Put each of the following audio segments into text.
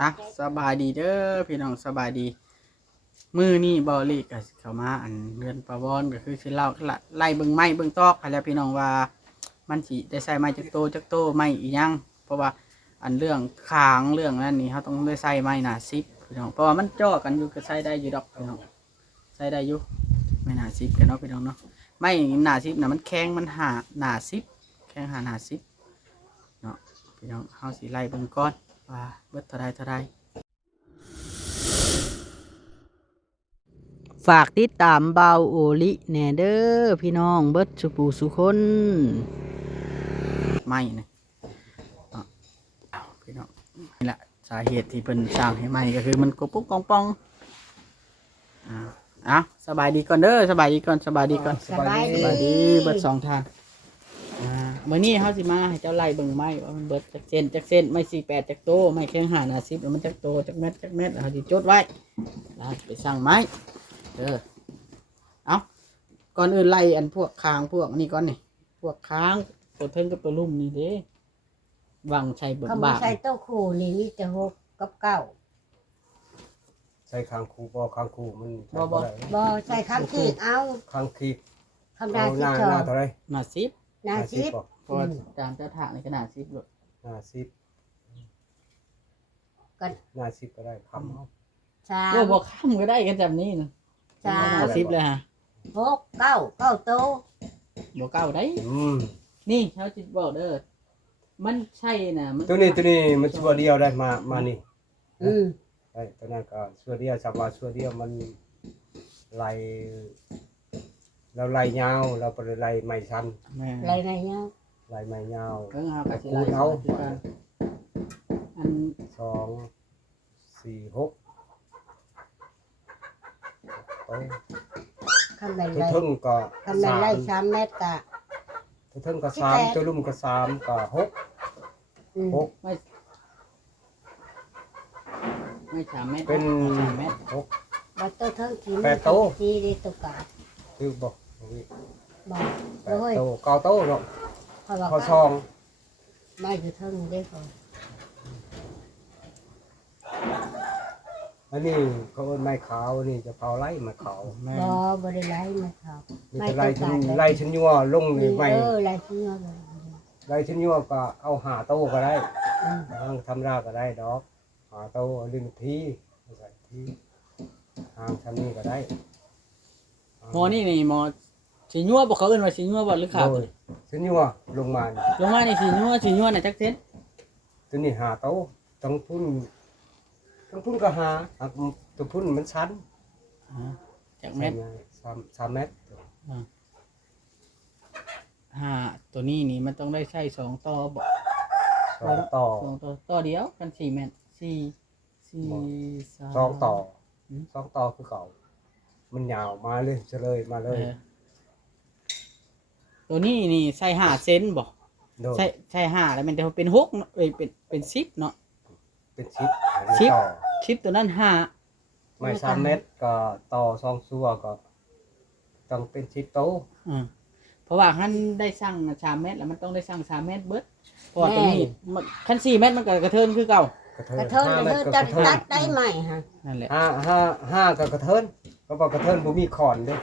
อ่ะสบายดีเด้อพี่น้องสบายดีมื้อนี้บ่ลีก็เข้ามาอันเรือนประวรก็คือสิเล่าไล่เบิ่งไม้เบิ่งตอกให้แล้วพี่น้องว่ามันสิได้ใช้ไม้จักโตไม้อีหยังเพราะว่าอันเรื่องคางเรื่องนั้นนี่เฮาต้องได้ใช้ไม้หน้า10พี่น้องเพราะว่ามันจ่อกันอยู่ก็ใช้ได้อยู่ดอกพี่น้องใช้ได้อยู่ไม้หน้า10กันเนาะพี่น้องเนาะไม้หน้า10น่ะมันแข็งมันหาหน้า10แข็งหาหน้า10เนาะพี่น้องเฮาสิไล่เบิ่งก่อนว่าเบิดเท่าใดฝากติดตามเบาโอลิแหน่เด้อพี่น้องเบิดสุปูสุคนไม่นะพี่น้องนี่แหละสาเหตุที่เป็นสร้างให้ใหม่ก็คือมันกปุ๊กกองปองสบายดีก่อนเด้อสบายดีก่อนสบายดีเบิดสองทางเมื่อนี้เขาสิมาให้เจ้าไล่เบิ่งไม้ว่ามันเบิดจักเส้นไม่48จักโตไม่แข็งหาหน้า10แล้วมันจักโตจักเม็ดเขาสิจดไว้แล้วไปสร้างไม้เอาก่อนอื่นไล่อันพวกคางพวกนี่ก่อนนี่พวกค้างตัวเทิงกับตัวลุ่มนี่เด้วางใช้เบิกบาใส่เต้าคูนี่มีแต่6กับ9ใส่คางคูบ่คางคูมันบ่ใส่คำขีดเอาคางขีดคำดาหน้าเท่าไรหน้า10หน้า10เพราะตามเจ้าถางในขนาด10ลูกหน้า10ก็หน้า10ก็ได้คำเอาโอ้บ่ค้ำก็ได้กันจำนี้นะหน้า10เลยฮะ6 9โตบ่เก้าได้นี่เขาสิบอกเด้อมันใช่น่ะมันตัวนี้มันชัวเดียวได้มานี่ได้ตัวนั้นก็ชัวเดียวสับว่าชัวเดียวมันไหลเราไหลยาวเราไปไหลไม่สั้นไหลไงยาวไหลไม่ยาวเฮาก็สิไล่เอาอัน2 4 6คำใดไล่ทึ่งก็ไล่3เมตรกะทึ่งก็3ตัวลุ่มก็3ก็6ไม่3เมตรเป็น3เมตร6บัตรเทิงที่8โตที่ได้ตุกะคือบ่โอ้ย9โตเนาะพอซองไม่คือเทิงได้ก่อนอันนี้เขาเป็นไม้ขาวนี่จะเผาไล่มาขาวบ่ได้ไล่มาขาวไล่ชั้นยัวลงนี่ไม่ไล่ชั้นยัวไล่ชั้นยัวก็เอา5โตก็ได้ทำราก็ได้ดอก5โตดึงทีใส่ทีชั้นนี้ก็ได้หมอนี่หมอสิญัวบ่เขาเอิ้นว่าสิญัวบ่หรือขาวชั้นยัวลงมานี่สิญัวน่ะจักเส้นตัวนี้5โตต้องพุ่นก็ตัวพุ่นมันชั้นจากเม็ด3เมตรตัวนี้นี่มันต้องได้ใช้2ต่อบ่ต่อเดียวกัน4เมตร2ต่อคือเก่ามันยาวมาเลยเฉลยมาเลยตัวนี้นี่ใส่5เซนบ่ใช่5แล้วมันจะเป็น6เป็น10เนาะเป็น10ตัวนั้น5ไม่3เมตรก็ต่อ2ซัวก็ต้องเป็น10โตเพราะว่าคันได้สร้าง3เมตรแล้วมันต้องได้สร้าง3เมตรเบิดเพราะว่าตัวนี้คัน4เมตรมันก็กระเทินคือเก่ากระเทินจะตัดได้ไหมฮะนั่นแหละ5ก็กระเทินก็บอกกระเทินบ่มีขอนเด้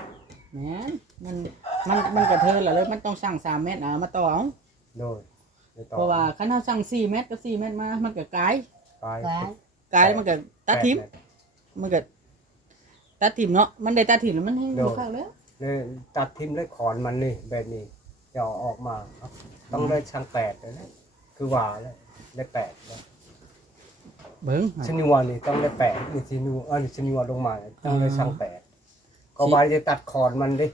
แหมมันกระเทินแล้วเลยมันต้องสร้าง3เมตรมาต่อเอาโดยเพราะว่าคันเฮาสร้าง4เมตรกับ4เมตรมามันก็กายมันก็ตัดทิ่มมันก็ตัดทิ่มเนาะมันได้ตัดทิ่มแล้วมันให้ดูข้างแล้วตัดทิ่มแล้วขอนมันนี่แบบนี้จะออกมาต้องได้ช่าง8เลยนะคือว่าแล้วได้8แล้วเบิ่งชนิวานี่ต้องได้8นี่ชนิวาลงมาต้องได้ช่าง8ก็ว่าจะตัดขอนมันดิ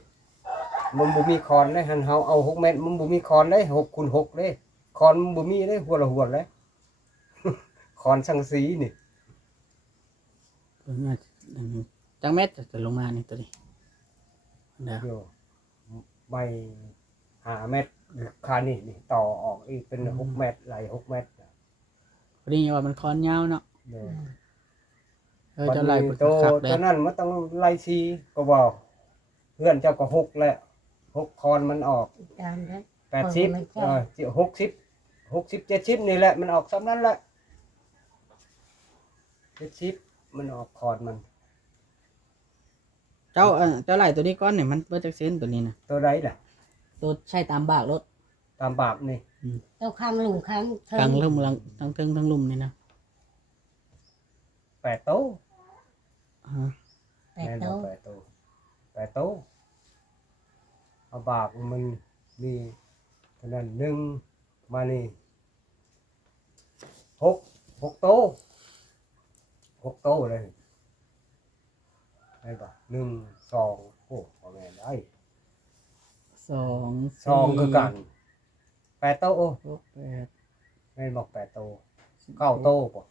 มันบ่มีขอนเลยหันเฮาเอา6เมตรมันบ่มีขอนเลย6คูณ6เด้ขอนมันบ่มีเด้หัวละหัวเลยขอนสังสีนี่จังเม็ดจะลงมานี่ตัวนี้ใบ5เมตรคานี่ต่อออกอีกเป็น6เมตรไหล6เมตรพอดีว่ามันคอนยาวเนาะจะไล่ตัวนั้นมันต้องไล่ชีก็บอกเพื่อนเจ้าก็6แล้ว6คอนมันออก80 60 70นี่แหละมันออกซ้ำนั้นแหละ 70มันออกคอนมัน เจ้าเจ้าไล่ตัวนี้ก้อนเนี่ยมันเบิดจักเซนตัวนี้นะ ตัวใดล่ะ ตัวใช้ตามบากรถ ตามบาปนี่ เจ้าข้างลุงข้างเทิ กลาง ง เริ่มหลังทั้งเทิงทั้งลุมนี่นะ 8โต ฮะ แปด แม่น โต บ่8โตเอาบาปมันมีเท่านั้น1มานี่6โต6โตเลยได้ป่ะ1 2โอ้บ่แม่นได้ 2 2คือกัน8โตโอ้ 6 8 แม่นบอก8โต9โตบ่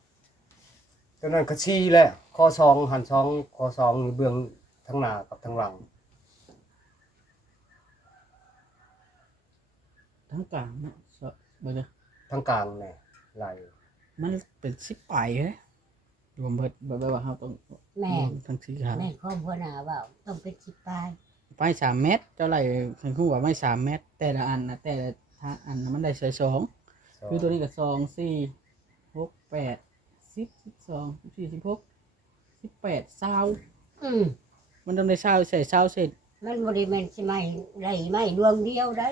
ตัวนั้นก็ชี้แหละข้อ2หัน2ข้อ2นี่เบื้องทั้งหน้ากับทั้งหลัง ทั้งกลางเนาะเบิ่งเด้อ ทั้งกลางแน่ไหล มันเป็น10ปลายเฮ้ยรวมเบิดแบบว่าเฮาต้อง แม่ ทั้งสี่ขา แม่ข้อหัวหน้าว่าต้องเป็นสิบปลาย ไป3เมตรเจ้าไล่คือฮู้ว่าไม่3เมตรแต่ละอันนะแต่ละอันน่ะมันได้ใส่2คือตัวนี้ก็2 4 6 8 10 12 14 16 18 20มันต้องได้20ใส่20เสร็จ มันบริเวณใช่ไหมไรไม่ดวงเดียวได้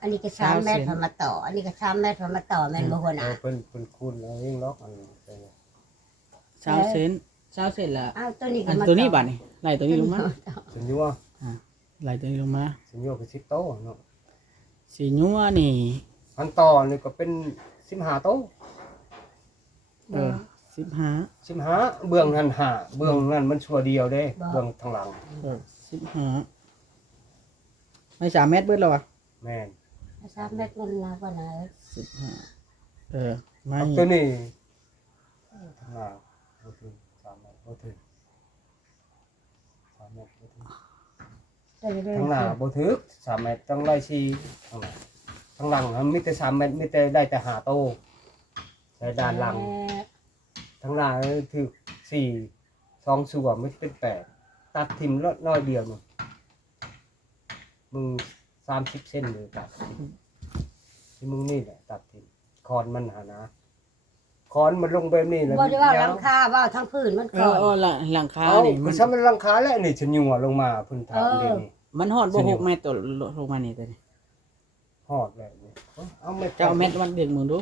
อันนี้ก็3 เมตรพอมาต่อ อันนี้ก็3 เมตรพอมาต่อแม่นบ่หัวหน้า เพิ่นคูณเอาเองล็อกอันนี้ไปเลย 20เซน20เสร็จละ อ้าวตัวนี้ก็ อัน มา ตัวนี้บัดนี่ไล่ตัวนี้ลงมา สิญัว ไล่ตัวนี้ลงมา สิญัวคือ10โตเนาะ สีนัวนี่ อันต่อนี่ก็เป็น15โต 15 15เบื้องนั้น5เบื้องนั้นมันชั่วเดียวเด้เบื้องทางหลัง 15ไม่3เมตรเบิดแล้วอ่ะ แม่น 3 เมตรมันลาหัวหน้า 15ไม่ เอาตัวนี้ทางหลังบ่ถึง3เมตรบ่ถึง3เมตรบ่ถึง ทางหน้าบ่ถึก3เมตรต้องไล่4ทางหลังมันมีแต่3เมตรมีแต่ได้แต่5โตใช้ด้านหลังทางหน้าถึก4 2ส่วนมันเป็น8ตัดทิ่มน้อยเดียวนึงมึง30เซนเลยตัดทิ่มที่มึงนี่แหละตัดทิ่มคอนมันหานะคอนมันลงแบบนี้แล้ว บ่ได้ว่าหลังคาว่าทั้งพื้นมันก่อน หลังคา เอา นี่ มันซะมันหลังคาแล้วนี่ฉันยั่วลงมาเพิ่นถามเดี๋ยวนี้ มันฮอดบ่6เมตรตัวลงมานี่ตัวนี้ ฮอดแล้วนี่เอาเม็ด เจ้าเม็ดมันเด็กมึงดู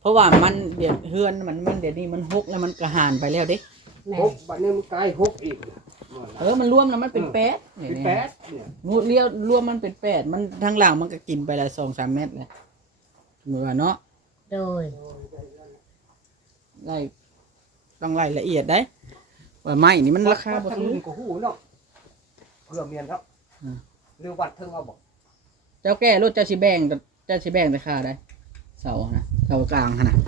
เพราะว่ามันเด็ดเฮือนมันเดี๋ยวนี้มัน6แล้วมันกระหานไปแล้วเด้ แม่ บัดนี้มันกลาย6อีก มันรวมแล้วมันเป็น8 เป็น8เนี่ย งูเลี้ยวรวมมันเป็น8มันทางหลังมันก็กินไปละ2-3เมตรเลยมือว่าเนาะ โดย ไล่ต้องไล่ละเอียดได้ว่าไม้นี่มันราคาบ่ ทาง ถู นึ ก งก็ฮู้เนาะเพื่อเมียนครับหรือวัดเพิ่งเอาบอก เจ้าแก้รถเจ้าสิแบ่งราคาได้เสานะเสากลางหั่นน่ะ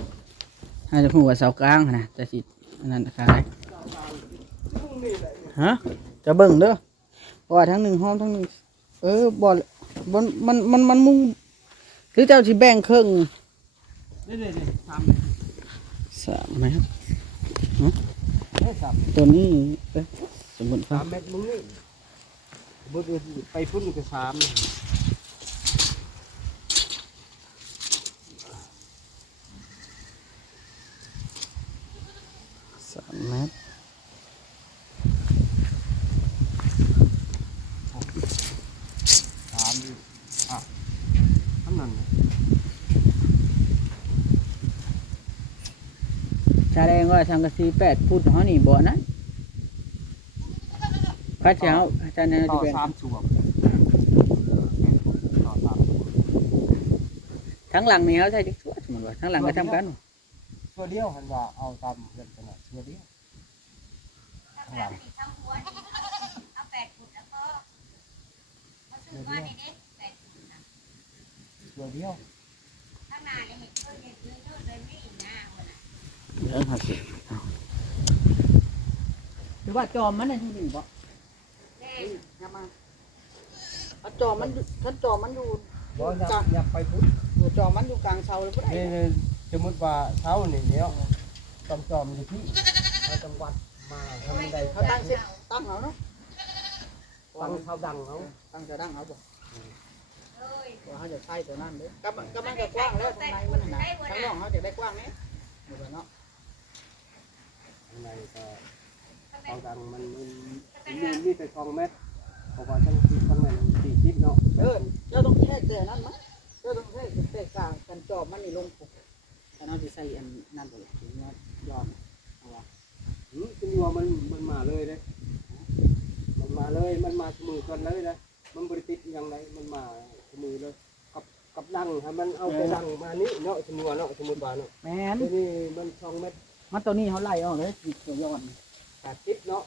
ถ้าจะพูดว่าเสากลางหั่นน่ะจะสิอันนั้นราคาได้ฮะจะเบิ่งเด้อเพราะว่าทั้งหนึ่งห้องทั้งหนึ่งบ่มันมุงหรือเจ้าสิแบ่งครึ่งนี่3เมตรตัวนี้สมมุติว่า 3 เมตรมึงนี่บ่ไปพุ่นก็3 3 เมตร อันนั้น แสดงว่าทางกะสี8ฟุตเฮานี่บ่นั้นข้าเจ้าอาจารย์นั่น ต่ สิ อ เป็น 3ส่วนต่อ3ส่วน ทั้งหลังนี่เฮาใช้จักส่วนสมมุติว่าทั้งหลังก็ทำกัน ส่วนเดียวหันว่าเอาตามเพิ่นขนาดส่วนเดียวข้างหลัง เอา8ฟุตแล้วก็มาซื้อมาในเด็ก8ฟุตนะ ส่วนเดียว ข้างหน้านี่เห็นเพิ่นเฮ็ดเยอะๆเลยนี่หน้าพุ่นน่ะ เรื่อง50หรือว่าจอมมันนั่นที่บ่ แม่ อย่ามาถ้าจอมมันอยู่ บ่อยากไปพุ่น จอมมันอยู่กลางเสาเลยบ่ได้ นี่สมมุติว่าเช้านี่เนี้ยต้องจอมอยู่ที่เอาจังหวัดมาทำได้ เขาตั้งเสร็จตั้งเอาเนาะ ฟังเขาดังเขา ตั้งจะดังเอาบ่ เอ้ย ว่าเขาจะใช้ตัวนั้นเด้อก็มันก็กว้างแล้วข้างในมันน่ะนะข้างนอกเขาจะได้กว้างไหมเนาะ างในก็เอาดังมันมีแต่2เมตรเพราะว่าทั้งที่ข้างใน40เนาะ เจ้าต้องแทกแต่นั้นมั้ยเจ้าต้องแทกแต่กลางกันจอบมันนี่ลงปุ๊บแต่เราสิใส่อันนั่นบ่ล่ะถึงยอมเอาว่า จนว่ามันมาเลยเด้มันมาเลยมันมามือกันเลยนะมันบริติดอย่างไรมันมามือเลยกับดังครับมันเอาไปดังมานี่เนาะสมุนเนาะสมุนบาเนาะ แม่น นี่มัน2เมตร มันตัวนี้เขาไล่ออกเลยสิตัวยอด 80เนาะ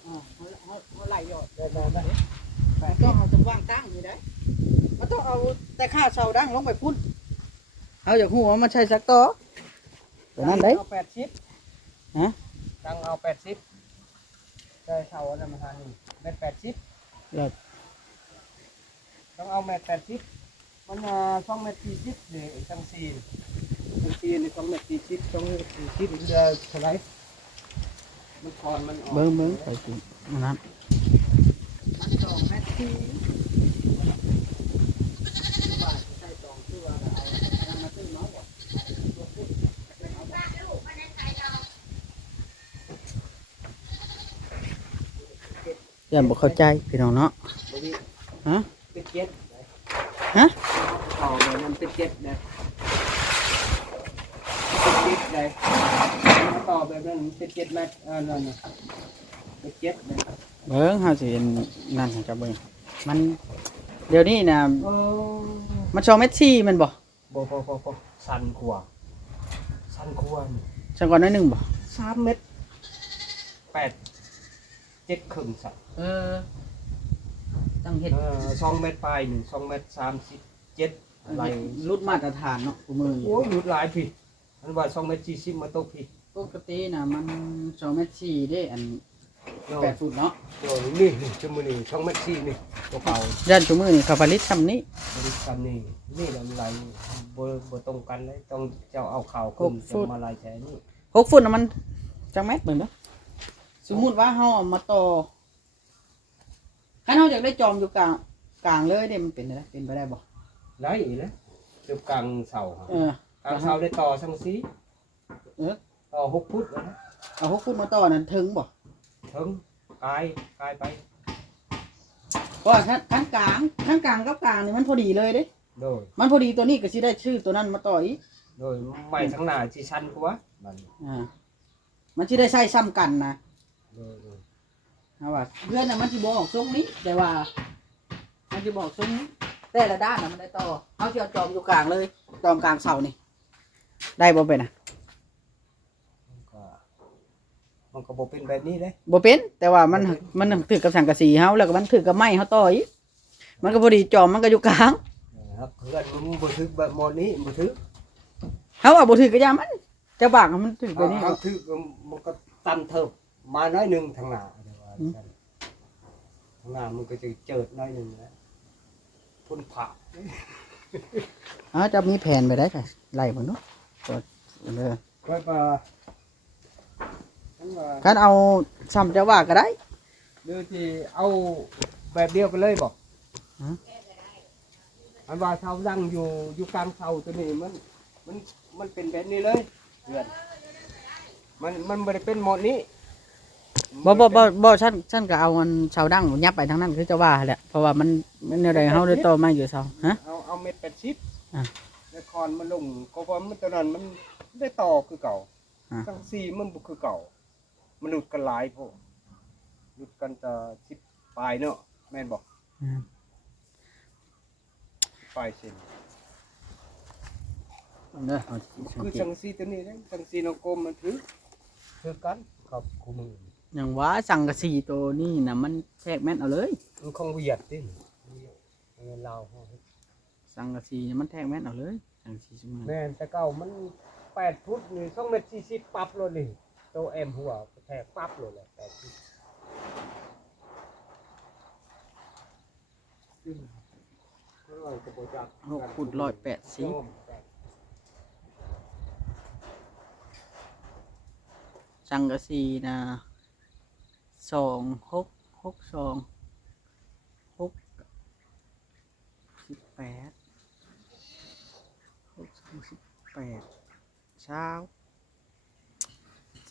เขาไล่ยอด ได้ มันต้องเอาจะวางตั้งอยู่ได้มันต้องเอาแต่ค่าเสาดังลงไปพุ่นเอาจากหัวมันใช้สักต่อตัวนั้นได้ เอา80 ฮะ ดังเอา80ได้เท่าอันนั้นมาทานนี่เมตร80 เลิศ ต้องเอาเมตร80มัน2เมตร40เด้จังซี่นี่2เมตร40 2เมตร40จะเท่าไหร่มันคอนมันออก เบิ้งไปสิอันนั้นมัน2เมตรที่ใส่ตองคือว่าเอามาซื้อเนาะบ่อย่าบ่เข้าใจพี่น้องเนาะ บ่มี ฮะ เป็นเจ็ด ฮะ ต่อเลยมันเป็นเจ็ดเลยเป็นเจ็ดเลยต่อแบบนั้นเป็น7 เมตรนั่นน่ะเป็น7เลย เบิ้งเฮาสินั่นให้กับเบิ้งมันเดี๋ยวนี้นะ โอ้ มัน2เมตร4มันบ่ บ่สันกว่านี่ จังก่อนหน้อยหนึงบ่ 3 เมตร8 7ครึ่งสัก ต้องเฮ็ด 2 เมตรปลายหนึ่ง2 เมตร37อะไร รุดมาตรฐานเนาะกูมือ โอ้ยหลุดหลายพี่มันว่า2 เมตร40มาตกพี่ ปกติน่ะมัน2เมตร4เด้อัน8ฟุตเนาะ โอ้นี่ชั่วโมงนี้2 เมตร4นี่ตัวเก่า ย่านกูมือนี่เขาผลิตซำนี้ บริษัทนี่ลำไรบ่ตรงกันเลยต้องเจ้าเอาข่าวขึ้นจะมาลายแฉนี่ 6ฟุตน่ะมันจังเมตรเบิ่งเด้อสมมุติว่าเฮาเอามาต่อคันเฮาอยากได้จอมอยู่กลางเลยเด้มันเป็นได้เป็นไปได้บ่ ไรอีกแล้วจุดกลางเสาครับ เออก ลางเสาได้ต่อสังสี เออ ต่อ6 ฟุตแล้วนะ เอา6ฟุตมาต่อนั้นถึงบ่ ถึงกายไป เพราะว่าคันกลางกับกลางนี่มันพอดีเลยเด้ โดย มันพอดีตัวนี้ก็สิได้ชื่อตัวนั้นมาต่ออีก โดยไม้ทั้งหน้าที่ชันกว่ามัน มันสิได้ใช้ซ้ำกันนะ โดย เอาว่าเพื่อนน่ะมันสิบ่ออกทรงนี้แต่ว่ามันสิบ่ออกทรงนี้แต่ละด้านน่ะมันได้ต่อเฮาสิเอาจอมอยู่กลางเลยจอมกลางเสานี่ได้บ่เป็นน่ะ มันก็บ่เป็นแบบนี้เลย บ่เป็นแต่ว่ามันถือกับสังกะสีเฮาแล้วก็มันถือกับไม้เฮาต่ออีกมันก็พอดีจอมมันก็อยู่กลาง ครับเพื่อนมันบ่ถึกแบบหมดนี้บ่ถึก เฮาว่าบ่ถือก็อย่ามันจะบากมันถือไปนี่ เอาถึกมันก็ตันเทิบมาน้อยนึงทางหน้าเดี๋ยวว่าทางหน้ามันก็จะเจิดน้อยนึงแล้วพ่นผ่า จะมีแผนไปได้ค่ะไล่เบิ่งเนาะก็เด้อ ค่อยมา คันเอาซ้ำจะว่าก็ได้ เดี๋ยวที่เอาแบบเดียวกันเลยบอกอันว่าเสาดังอยู่กลางเสาตัวนี้มันเป็นแบบนี้เลยเพื่อนมันไม่ได้เป็นหมดนี้ บ่ฉันก็เอามันเสาดังยับไปทางนั้นคือจะว่าแหละเพราะว่ามันแนวใดเฮาได้ต่อไม้อยู่เสาฮะ เอาเม็ด80 อ่ะ แล้วคอนมันลงก็ว่ามันตอนนั้นมันได้ต่อคือเก่าทั้งสี่มันบ่คือเก่ามันหลุดกันหลายพวกหลุดกันจะ10 ปลายเนาะแม่นบอกปลายเส้น เด้อเอา คือสังสีตัวนี้เด้สังสีนกกลมมันถือกันครับคู่มือ อย่างว่าสังกะสีตัวนี้น่ะมันแทกแม่นเอาเลย มันคงเวียดติลาว สังกะสีนี่มันแทกแม่นเอาเลยสังกะสีซุมื้อ แม่นแต่เก่ามัน8 ฟุตนี่2 เมตร 40ปั๊บเลยนี่โตแอมหัวแทกปั๊บเลยแหละ8 ฟุต6ฟุต180สังกะสีน่ะ2662 18 6 18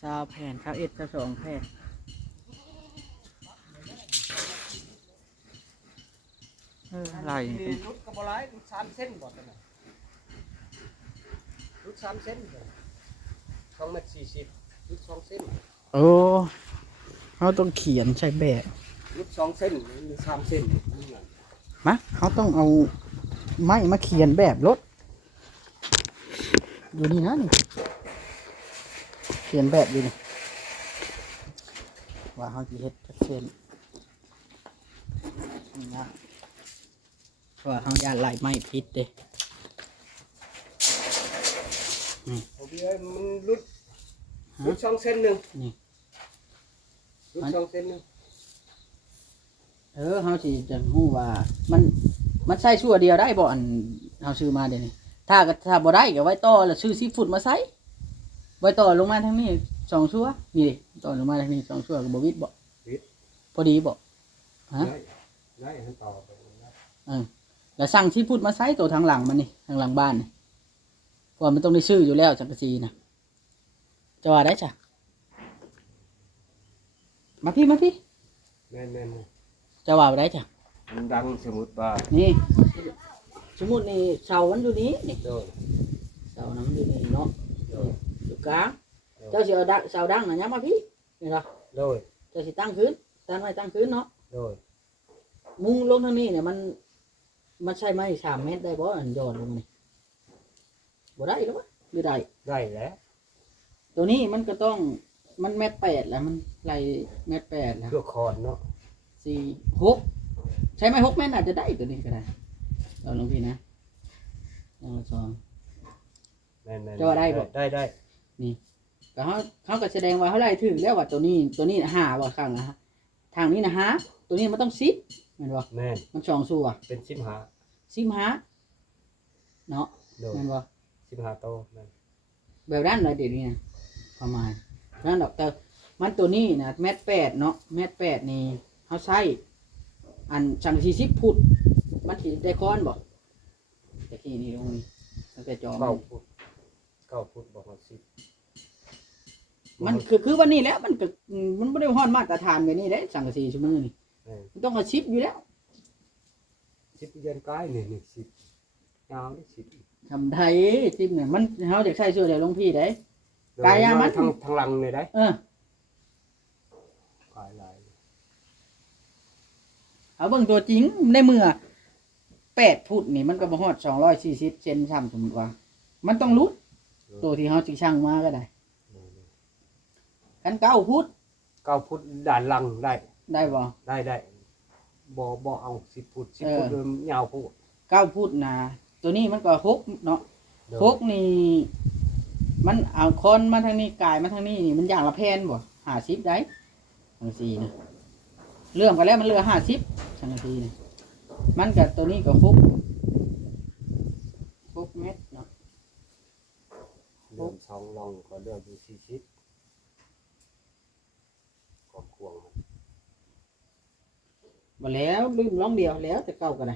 20 20แผ่น21 22แผ่นไหล นี่รุดก็บ่หลายรุด3เส้นบ่ซั่นน่ะรุด3เส้นบ่2เมตร40รุด2เส้น โอ้เขาต้องเขียนใช้แบบ รุด2เส้นหรือ3เส้นนี่นั่น มาเขาต้องเอาไม้มาเขียนแบบรถอยู่นี่นะนี่เขียนแบบอยู่นี่ว่าเขาจะเฮ็ดจักเส้นนี่นะว่าเขาอย่าไหลไม้พิษเด้ เอาเบี้ยมันรุด2เส้นหนึง นี่ รุด2เส้นหนึง เขาสิจะรู้ว่ามันใช้ชั่วเดียวได้บ่อันเขาซื้อมาเดี๋ยวนี้ถ้าบ่ได้ก็ไว้ต่อแล้วซื้อ10 ฟุตมาใส่ไว้ต่อลงมาทางนี้2ชั่วนี่ดิต่อลงมาทางนี้2ชั่วก็บ่วิดบ่พอดีบ่ฮะ ได้ให้ต่อไปนะ แล้วสั่ง10 ฟุตมาใส่ตัวทางหลังมันนี่ทางหลังบ้านนี่เพราะว่ามันต้องได้ซื้ออยู่แล้วจังกะซีนะจะว่าได้จ้ะมาพี่ แม่นๆ จะว่าได้จ้ะ มันดังสมมุติว่า นี่สมมุตินี่เสามันอยู่นี้นี่ โดน เสานั้นอยู่นี่เนาะ โดน อยู่กลางเจ้าสิเอาเสาดังน่ะย้ำมาพี่นี่ล่ะ โดน เจ้าสิตั้งคืนตั้งไว้ตั้งคืนเนาะ โดน มุงลงทางนี้เนี่ยมันใช่ไหม3 เมตรได้บ่อันย้อนลงนี่บ่ได้หรอวะหรือได้ ได้แล้ว ตัวนี้มันก็ต้องมันเมตร8แล้วมันไหลเมตร8แล้ว เพื่อคอนเนาะ 4 6ใช้ไหม6 เมตรอาจจะได้ตัวนี้ก็ได้เอาลงพี่นะอย่างละ2 แม่นๆ จะว่าได้บ่ ได้ แต่เขาก็แสดงว่าเขาไล่ถึงแล้วว่าตัวนี้หาว่าข้างนะฮะทางนี้นะฮะตัวนี้มันต้องซิปเห็นบ่ แม่น มัน2 ส่วน เป็น15 ซิมฮะเนาะ โดน เห็นบ่ 15โตแม่น แบบนั้นเลยเดี๋ยวนี้นะประมาณนั้นดอกแต่มันตัวนี้นะเมตร8เนาะเมตร8นี่เขาใช้อันช่าง40 ฟุตมันสิได้ค้อนบ่ตะกี้นี่ลงนี่ตั้งแต่จอ 9 ฟุต9 ฟุตบอกว่า10 มันคือวันนี้แล้วมันก็มันบ่ได้ฮ้อนมาตรฐานแบบนี้เด้สังกะสีชั่วโมงนี่ แม่น มันต้องเอาชิปอยู่แล้ว 10เดือนกายนี่10ยาวนี่10 ทำไทยชิปเนี่ยมันเฮาจะใช้ช่วยเดี๋ยวหลวงพี่ได้ กายยามัน ทางหลังนี่ได้ เออก ายหลาย เอาเบิ่งตัวจริงในเมื่อ8 ฟุตนี่มันก็บ่ฮอด240 เซนซ้ำสมมุติว่า มันต้องรุดตัวที่เฮาสิชั่งมาก็ได้กัน9 ฟุต 9 ฟุตด้านหลังได้ ได้บ่ ได้บ่เอา10 ฟุต10 เออ ฟุตเดิมยาวโพด 9 ฟุตนะตัวนี้มันก็6เนาะ โดน 6นี่มันเอาคนมาทางนี้กายมาทางนี้นี่มันอย่างละแผ่นบ่50ได้จังซี่นะเรื่องกันแล้วมันเหลือ50จังซี่นะมันก็ตัวนี้ก็6 เมตรเนาะ เดิน2ลองก็เดือนอยู่40กอบกวงมัน บ่แล้วลืมร้องเดียวแล้วแต่เก่าก็ได้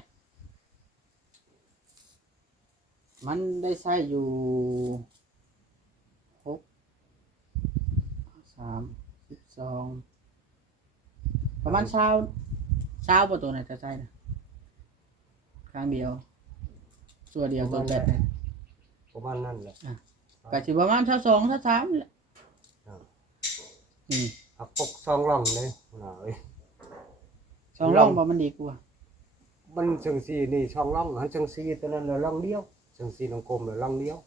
มันได้ใช้อยู่6 3 12ประมาณ20บ่ตัวไหนจะใช้นะครั้งเดียวตัวเดียวตัวแรกนะ ประมาณนั้นแหละ ก็สิประมาณ22 23นี่แหละ ครับ อืม เอาปก2ลองเลยน่ะเอ้ย สองร่องบ่มันดีกว่า มันจังซี่นี่ช่องลองหันจังซี่ตัวนั้นแล้วลองเดียวจังซี่ลองกลมแล้วลองเดียว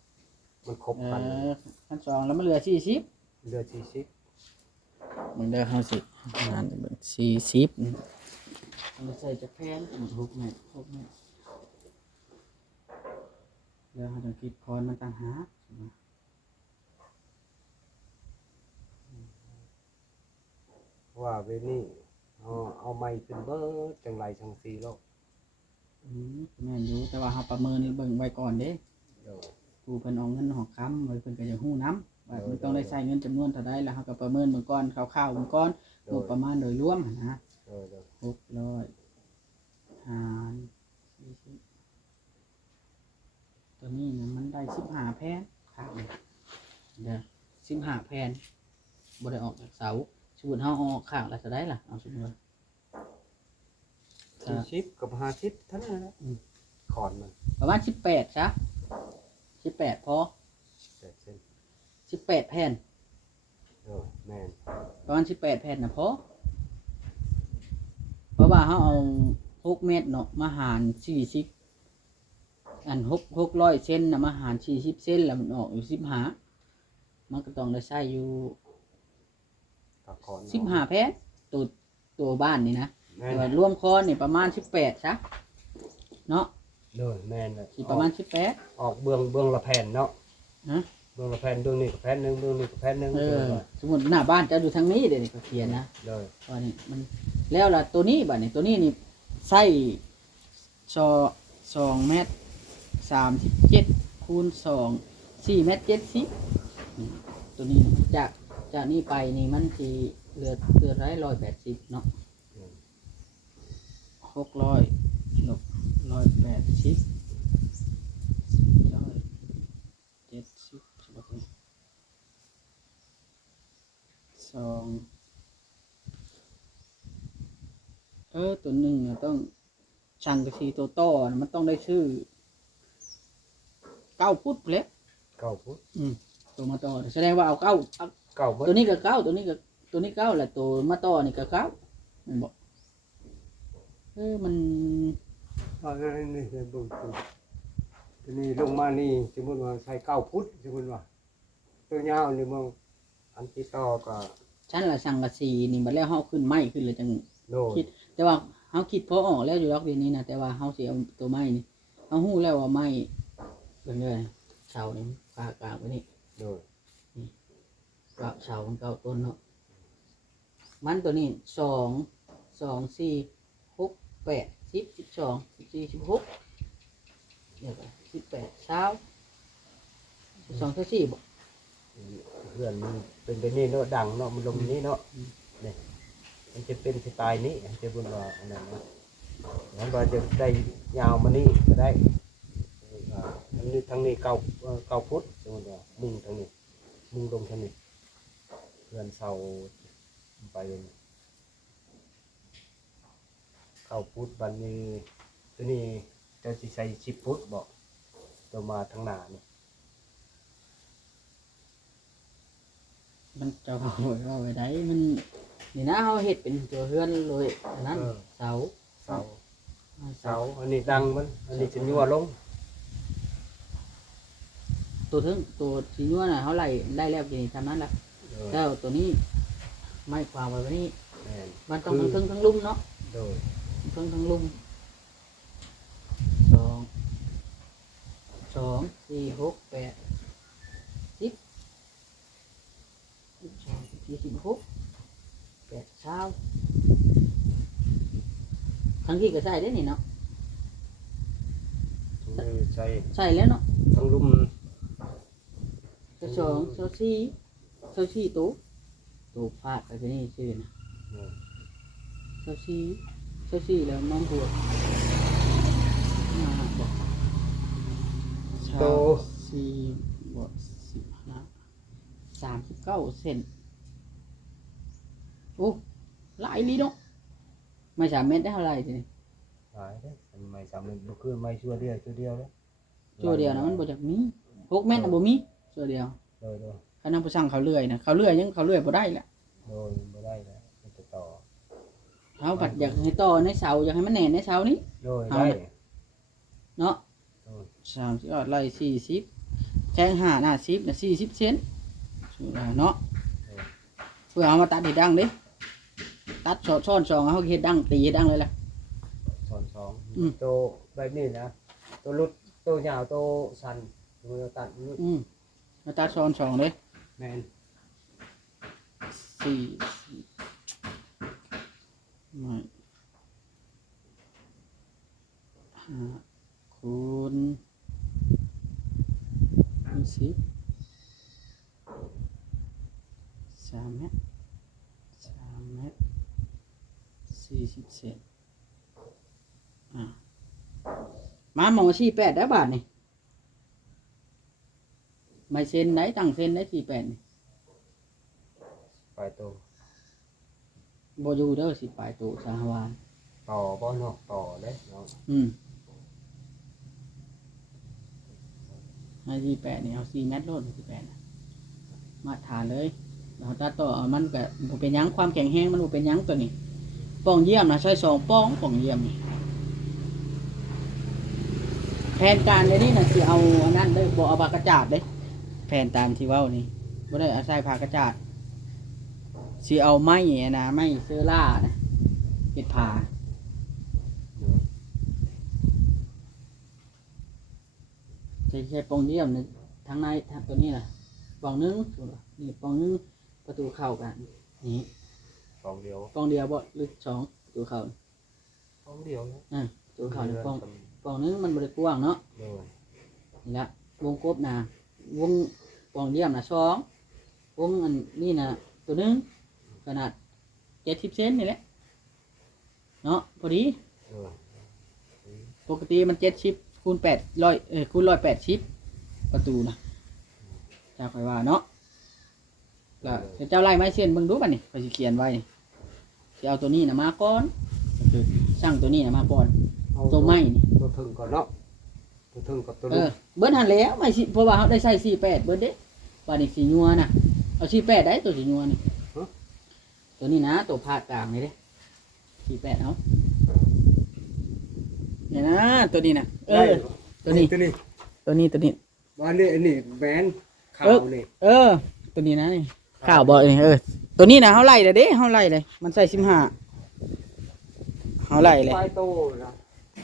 มันครบกัน ขั้นสองแล้วมันเหลือ40 เหลือ40 มึงได้50งานเบิ่ง40มันใส่จะแพน6 เมตร6 เมตรเดี๋ยวเราต้องคิดคอนมันต่างหาก ว่าเวนี่เอาไม้เป็นเบิดจังไรจังซี่แล้ว แม่นอยู่แต่ว่าเราประเมินเบิ่งไว้ก่อนเด้ เดี๋ยว ผู้เพิ่นเอาเงินหอกค้ำไว้เพิ่นก็จะฮู้นำว่ามันต้องได้ใช้เงินจำนวนเท่าใดแล้วเราก็ประเมินเบิ่งก่อนคร่าวๆเบิ่งก่อนงบประมาณโดยรวมหั้นนะ เดี๋ยว 600หาร40ตัวนี้นะมันได้15 แผ่นครับเด้อ15 แผ่น บ่ได้ออกจากเสาสมมุติเฮาเอาออกข้างแล้วจะได้ล่ะเอาสมมุติว่า 40กับ50เท่านั้นแหละคอนมัน ประมาณ18ซะ18พอ 8เซน 18แผ่น แม่น ประมาณ18แผ่นน่ะพอเพราะว่าเฮาเอา6เมตรเนาะมาหาร40อัน600เซนน่ะมาหาร40เซนแล้วมันออกอยู่15มันก็ต้องได้ใช้อยู่ กับคอน 15แผ่นตัวบ้านนี่นะ แม่ แต่ว่าน รวมคอนี่ประมาณ18ซะเนาะ แม่นเลย สิประมาณ18 ออกเบื้องละแผ่นเนาะ ฮะ เบื้องละแผ่นเบื้องนี้กับแผ่นนึงเบื้องนี้กับแผ่นนึง สมมุติหน้าบ้านจะอยู่ทางนี้เดี๋ยวนี้ก็เขียนนะ เลย ว่านี่มันแล้วล่ะตัวนี้บัดนี้ตัวนี้นี่ไส้2เมตร37คูณ2 4เมตร70ตัวนี้มันจากนี้ไปนี่มันสิเหลือได้180เนาะ600ลบ180 2ตัวหนึ่งน่ะต้องช่างกระสีตัวต่อน่ะมันต้องได้ชื่อ9ฟุตเลย 9 ฟุต ตัวมาต่อแสดงว่าเอา9ฟุต ตัวนี้ก็9ตัวนี้9แหละตัวมาต่อนี่ก็9มันบอกมัน นี่เบื้องตัวนี้ลงมานี่สมมุติว่าใส่9 ฟุตสมมุติว่าตัวยาวนี่มึงอันที่ต่อก็ ชั้นละช่างกระสีนี่บัดแล้วเฮาขึ้นไม้ขึ้นเลยจัง โดน คิดแต่ว่าเฮาคิดพอออกแล้วอยู่รอกเดียวนี้นะแต่ว่าเฮาสิเอาตัวไม้นี่เฮาฮู้แล้วว่าไม้เป็นไงเสานี่กากไว้นี่ โดน ก็เสามันเก้าต้นเนาะมันตัวนี้2 4 6 8 10 12 14 16เดี๋ยวก่อน18เช้า12 14บ่ เพื่อนมันเป็นไปนี่เนาะดังเนาะมันลงนี้เนาะนี่มันจะเป็นสไตล์นี้จะบุญว่าอันนั้นนะงั้นว่าจะได้ยาวมานี่ก็ได้อันนี้ทางนี้9 ฟุตสมมติว่ามุ่งทางนี้มุ่งลงทางนี้เพื่อนเสาไป9 ฟุตบันนี้ตัวนี้จะใส่10 ฟุตบอกตัวมาทางหน้านี่ มันจะเอาไว้ได้มันนี่นะเฮาเฮ็ดเป็นตัวเฮือนเลยอันนั้นเสา เสาอันนี้ดังมันอันนี้จะยั่วลง ตัวถึงตัวสีนัวน่ะเฮาไล่แล้วกินทำนั้นแหละแล้วตัวนี้ไม้ความไว้นี้ แม่น มันต้องทั้งลุ่มเนาะ โดย ทั้งลุ่ม2 4 6 8 10 12 14 16 8 20ทั้งที่ก็ใส่ได้นี่เนาะ ตรงนี้ใส่ ใส่แล้วเนาะ ทั้งลุ่ม 24ตู้ฟาดไปที่นี่ชื่อนะ24แล้วมันบวกมาบอก โต 4บวก15 39 เซนโอ้หลายลีเนาะไม่3 เมตรได้เท่าไหร่ทีนี้ หลายเด้ไม่สามเลยบ่คือไม่ชั่วเดียวเด้ ตัวเดียวนะมันบ่จากมี6 เมตรน่ะบ่มีตัวเดียว โดย คันนำผู้ช่างเขาเลื่อยนะเขาเลื่อยยังเขาเลื่อยบ่ได้แหละ โดยบ่ได้แล้วมันจะต่อ เฮาผัดอยากให้ต่อในเสาอยากให้มันแน่นในเสานี้ โดยได้ เนาะ โดย 30ไร่40แทง5หน้า10น่ะ40 เซนสุดแล้วเนาะเพื่อเอามาตัดให้ดังเด้ตัดช้อน2เอาเฮ็ดดังตีให้ดังเลยล่ะ สอน2โตแบบนี้นะตัวลุดโตยาวโตสั้นมือตัดมือ มาตัดช้อน2เด้ แม่น 4ไม่5คูณ10 3 เมตร40 เซนมาหมอ48ได้บาทนี่ไม่เซนไหนตั้งเซนได้48นี่ ปลายโต บ่อยู่เด้อสิปลายโตสหวาน ต่อบ่เนาะต่อเด้เนาะ ให้ที่แปดนี่เอา4 เมตรโลดที่แปดน่ะมาทานเลยเราตัดต่อเอามันก็บ่เป็นหยังความแข็งแรงมันบ่เป็นหยังตัวนี้ป้องเยี่ยมนะใช้2ป้องป้องเยี่ยมนี่แผนการในนี้น่ะสิเอาอันนั้นเด้อบ่เอาผ้ากระจาดเด้แผนตามที่เว้านี่บ่ได้อาศัยผ้ากระจาดสิเอาไม้นะไม้เซอร่านะเฮ็ดผ้าใช้ป้องเยี่ยมนี่ทางในทางตัวนี้น่ะป้องนึงนี่ป้องนึงประตูเข้ากันนี่ ฟองเดียว ป้องเดียวบ่หรือ2ประตูเข้า ฟองเดียวนะ ประตูเข้านี่ป้องนึงมันบ่ได้กว้างเนาะ โดย นี่ละวงกบนะวงปองเดียมนะ2วงอันนี่นะตัวหนึงขนาด70 เซนนี่แหละเนาะพอดี โดย ปกติมัน70คูณ800คูณ180ประตูนะจะค่อยว่าเนาะก็เดี๋ยวเจ้าไล่ไม้เส้นเบิ่งดูบัดนี้ข้อยสิเขียนไว้นี่สิเอาตัวนี้นะมาก่อนก็คือสร้างตัวนี้นะมาก่อนตัวไม้นี่ ตัวถึงก่อนเนาะตัวถึงกับตัว เอ ลู อก เบิ้ลหันแล้วไม่สิเพราะว่าเขาได้ใส่48เบิ้ลเด้ว่านี่สีนัวน่ะเอา48ได้ตัวสีนัวนี่ตัวนี้นะตัวผ่ากลางนี่เด้48เอาเนี่ยนะตัวนี้นะตัวนี้ ตัวนี้ ตัวนี้ ว่านี่อันนี้แบนขาวนี่ ตัวนี้นะนี่ข่าวบอกนี่ตัวนี้นะเขาไล่เลยเด้เขาไล่เลยมันใส่15เขาไล่เลย ปลายโตนะ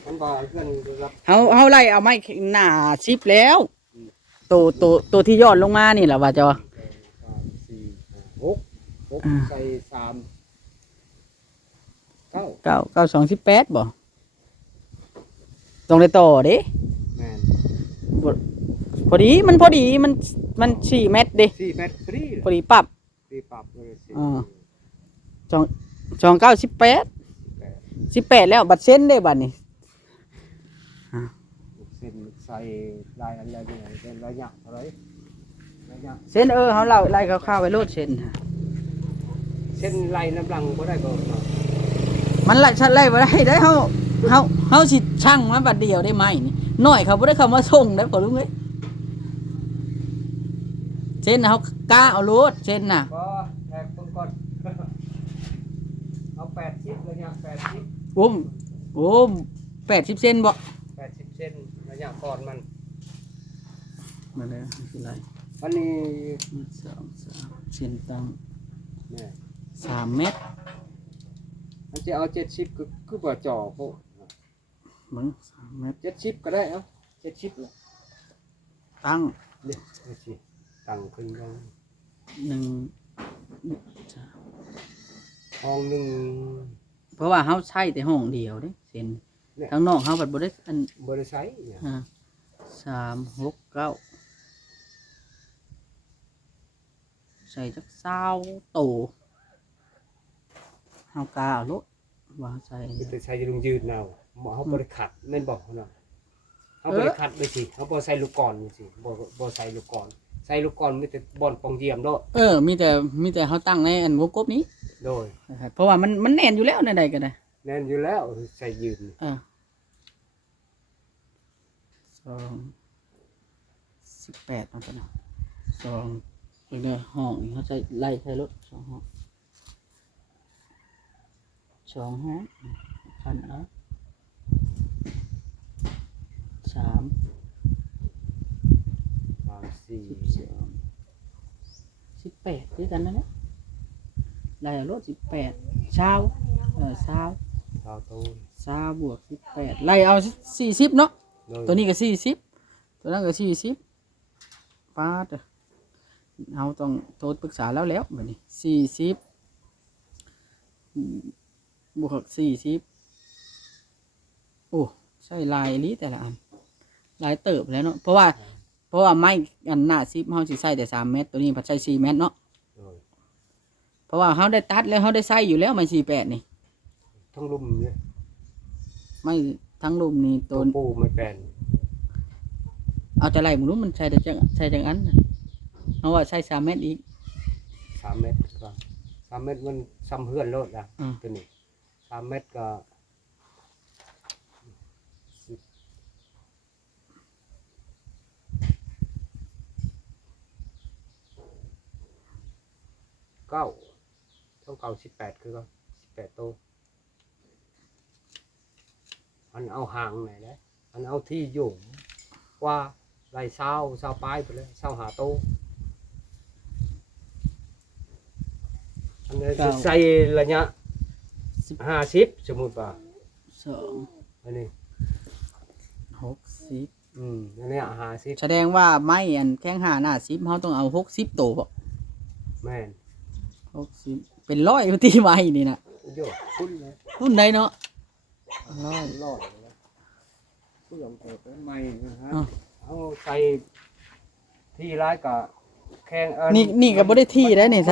มันบ่เพื่อนรับ เขาไล่เอาไม้หน้า10แล้วตัวที่ยอดลงมานี่แหละว่าจะว่า 6ใส่3 9 2 18บ่ตรงได้ต่อเด้ แม่น พอดีมัน4 เมตรเด้ 4 เมตรฟรี พอดีปรับ ตีปรับเลยสิ 2 9 18แล้วบัดเส้นได้บัดนี้ เส้นใส่ลายอะไรเนี่ยเป็นระยะเท่าไหร่ระยะ เส้นเขาเล่าไล่คร่าวๆไว้โลดเส้น เส้นลายน้ำลังบ่ได้บ่เนาะ มันไล่ชัดไล่บ่ได้ได้เฮาสิช่างมาบัดเดียวได้ไหมนี่น้อยเขาบ่ได้เข้ามาส่งได้พอลุงเอ้ยเส้นเขากล้าเอาโลดเส้นน่ะ บ่แทกต้นก่อนเอา80ระยะ80 โอ้80 เซนบ่ 80 เซนระยะก่อนมัน มาแล้วคือไร วันนี้ 1 2 3เส้นตั้ง เนี่ย 3 เมตร มันจะเอา70คือบ่จ่อโพด มึง3 เมตร 70ก็ได้เอ้า70เลย ตั้ง นี่สิตั้งขึ้นกัน 1 ห้องหนึง เพราะว่าเฮาใช้แต่ห้องเดียวเด้เส้น เนี่ย ข้างนอกเฮาบัดบ่ได้อัน บ่ได้ใช้เนี่ย 3 6 9ใส่จัก20โตเฮากาเอาโลดว่าใส่ มีแต่ใช้ลุงยืดเอาบ่เฮาบ่ได้ขัดแม่นบ่เนาะเฮาบ่ได้ขัดไปสิเฮาบ่ใส่ลูกกลอนนี่สิบ่ใส่ลูกกลอนใส่ลูกกลอนมีแต่บ่อนปองเยี่ยมโดด มีแต่เฮาตั้งในอันวงกบนี้ โดย นะครับเพราะว่ามันแน่นอยู่แล้วในใดก็ได้ แน่นอยู่แล้วใส่ยืน 18เอาซะเนาะ2เด้อห้องนี่เฮาใช้ไล่ใช้รถ2ห้อง2ห้องพันเอา3 18ด้วยกันนั่นแหละไล่เอารถ18ชาวชาว เอาตู้ 20บวก18ไล่เอา40เนาะ โดย ตัวนี้ก็40ตัวนั้นก็40ป้าดเอาต้องโทรปรึกษาแล้วบัดนี้40บวก40โอ้ใช่ลายนี้แต่ละอันลายเติบแล้วเนาะเพราะว่าไม้อันหน้า10เฮาสิใช้แต่3 เมตรตัวนี้พัดใช้4 เมตรเนาะ โดย เพราะว่าเฮาได้ตัดแล้วเฮาได้ใช้อยู่แล้วไม้48นี่ ทั้งลุ่มเลย ไม้ทั้งลุมนี่ ตั ตัว ว ปูไม่แปลน เอาแต่ไรมึงรู้มันใช้จังอันน่ะเอาว่าใช้3 เมตรอีก 3 เมตรก่อน 3 เมตรมันซ้ำเฮือนโลดนะตัวนี้3 เมตรก็9เท่าเก่า18คือก็18โตอันเอาห่างไหนได้อันเอาที่อยู่ว่าไรเศร้าปลายไปเลยเศร้าหาโตอันนี้จะใส่ระยะ50สมมุติว่า 2 อันนี้ 60 อันนี้50แสดงว่าไม้อันแข้งหาหน้า10เฮาต้องเอา60โตบ่ แม่น 60เป็น100อยู่ที่ไม้นี่น่ะ โยกคุณเลย รุ่นใดเนาะ รอดเลยผู้ลงเกิดเป็นใหม่นะฮะ อ้าว เอาใส่ที่ร้ายกับแข้งนี่ก็บ่ได้ที่ได้นี่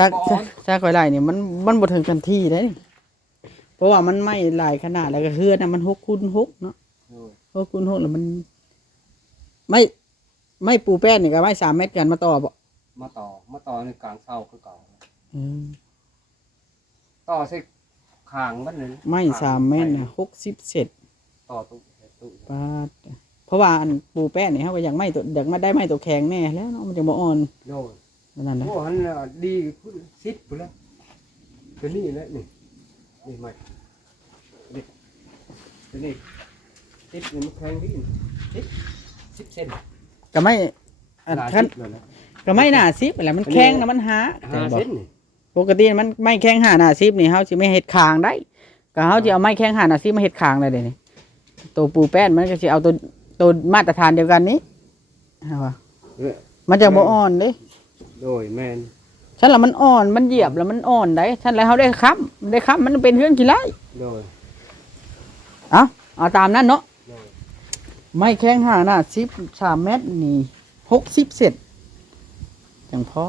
ถ้าข่อยไล่นี่มันบ่ถึงกันที่ได้นี่เพราะว่ามันไม้หลายขนาดแล้วก็เฮือนน่ะมัน6x6เนาะ6x6แล้วมันไม่ปูแป้นนี่ก็ไม้3เมตรกันมาต่อบ่ มาต่อในกลางเสาคือเก่า ต่อใส่ขางมันนึง ไม้3เมตรน่ะ60เซน ต่อตู้ ปาดเพราะว่าอันปูแป้นนี่เฮาก็อยากมาได้ไม้ตัวแข็งแน่แล้วเนาะมันจะบ่อ่อน โดน นั่นน่ะ โอ้หันดีพุ่นซิดพุ่นแล้วตัวนี้แหละนี่ใหม่นี่ตัวนี้ซิดนี่มันแข็งดีซิด10 เซน ก็ไม่อัน หนา คัน 10เลยนะ ก็ไม่หนา10แหละมันแข็งนะมันหา 5 เซนนี่ ปกติมันไม่แข็งหาหน้า10นี่เฮาสิไม่เฮ็ดคางได้ก็เฮาสิเอาไม้แข็งหาหน้า10มาเฮ็ดคางได้เลยนี่ตัวปูแป้นมันก็สิเอาตัวมาตรฐานเดียวกันนี้เฮาว่ามันจะบ่อ่อนเด้ โดยแม่น ฉันละมันอ่อนมันเหยียบแล้วมันอ่อนได้ฉันแล้วเฮาได้ค้ำมันเป็นเรื่องขี้ไล่ โดย เอาตามนั้นเนาะ โดย ไม้แข็งหาหน้า10 3เมตรนี่60เซนจังพอ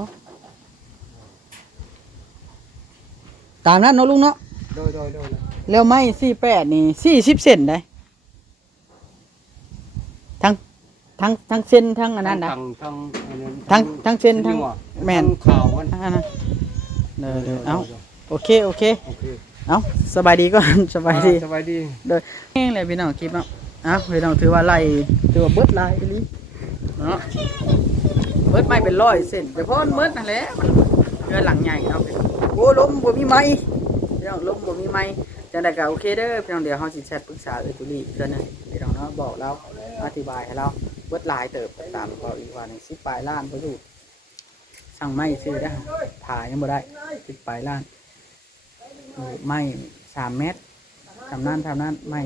ตามนั้นเนาะลุงเนาะ โดยนะ แล้วไม้48นี่40เซนได้ทั้งเส้นทั้งอันนั้นนะ ทั้งเส้นทั้งแม่น ข่าวมัน ทั้งอันนั้นเด้อเอาโอเค โอเค เอาสบายดีก่อน สบายดี สบายดี แห้งเลยพี่น้องคลิปเนาะพี่น้องถือว่าไล่ถือว่าเบิดไล่อีหลีเนาะเบิดไม่เป็น100เส้นแต่เพราะมันเบิดนั่นแหละมันเรือนหลังใหญ่เนาะโอ้ลมบ่มีไม้พี่น้องลมบ่มีไม้จังได๋ก็โอเคเด้อพี่น้องเดี๋ยวเฮาสิแชทปรึกษาตุลีเพิ่นน่ะพี่น้องเนาะบอกเราอธิบายให้เราเบิดหลายเติบตามก็อีกว่านึง10ปลายล้านบ่อยู่สั่งไม้ซื้อได้ถ่ายยังบ่ได้10ปลายล้านไม้3 เมตรทำนั้นไม้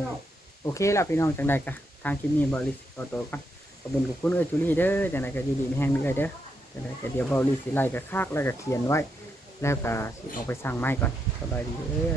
โอเคแล้วพี่น้องจังได๋ก็ทางคลิปนี้บ่ลิขอตัวก่อนขอบคุณจุลีเด้อจังได๋ก็ดีๆมีแฮงดีเลยเด้อจังได๋ก็เดี๋ยวบ่ลิสิไล่ก็คักแล้วก็เขียนไว้แล้วก็สิออกไปสั่งไม้ก่อนสบายดีเด้อ